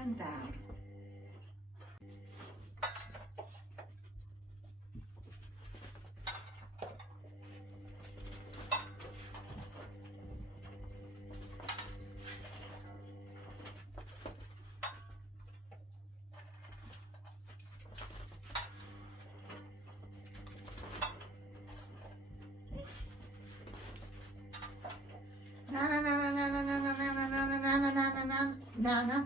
and down. Na na na na na na na na na na na na na na na na na.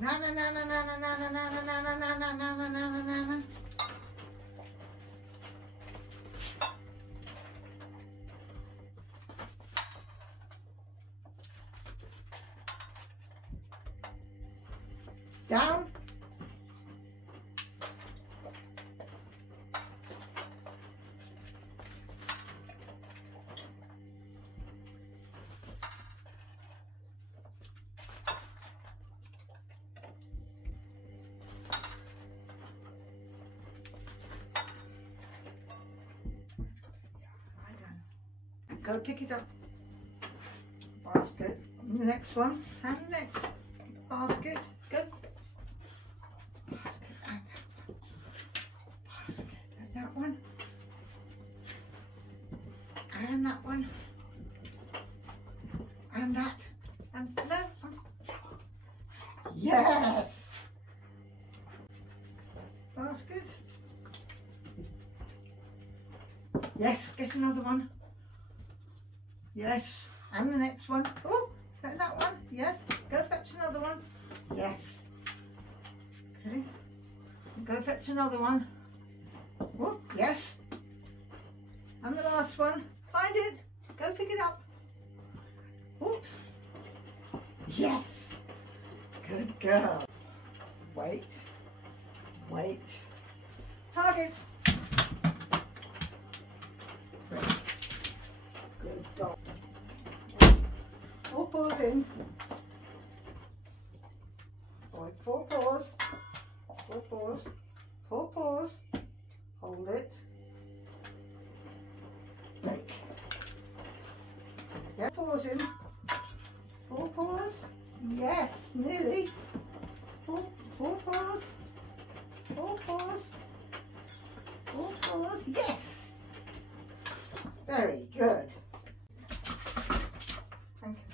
Na na na na na na na na na na na na na na na na na. Down. Go pick it up. Basket. And the next one. And the next basket. Go. Basket and that one. And that one. And that. And that one. Yes! Basket. Yes, get another one. Yes, and the next one. Oh, that one. Yes, go fetch another one. Yes. Okay. Go fetch another one. Oh, yes. And the last one. Find it. Go pick it up. Oops. Yes. Good girl. Wait. Wait. Target. Great. Good dog. 4 paws in. Right, 4 paws. 4 paws. 4 paws. Hold it. Break. Yeah, paws in. 4 paws. Yes, nearly. 4 paws. 4 paws. 4 paws. Yes. Very good. Thank you.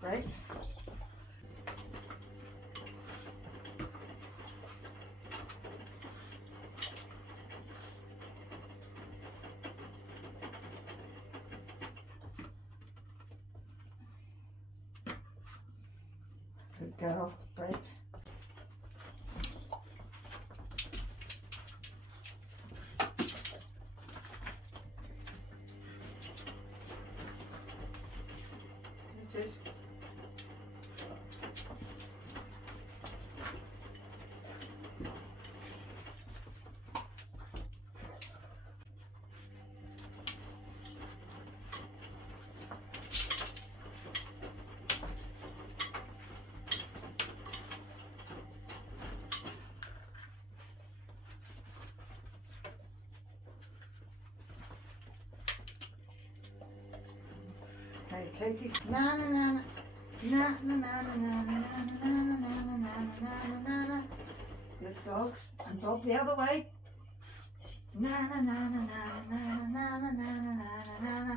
Great. Good girl. Break. It is. Okay, Katie. Na na na na. Na na na na na na na na na na na na na. Good dogs. And Bob the other way. Na na na na na na na na na na na na.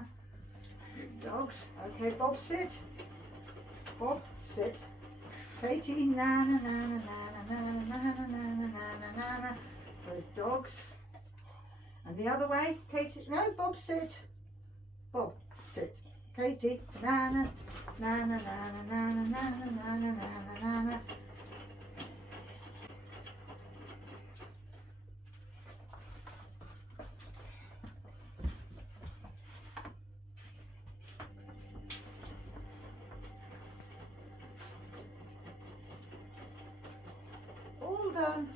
Good dogs. Okay, Bob sit. Bob sit. Katie. Na na na na na na na na na na na na na. Good dogs. And the other way. Katie. No, Bob sit. Bob sit. Katie, na na na na na na na na na na na na na. All done.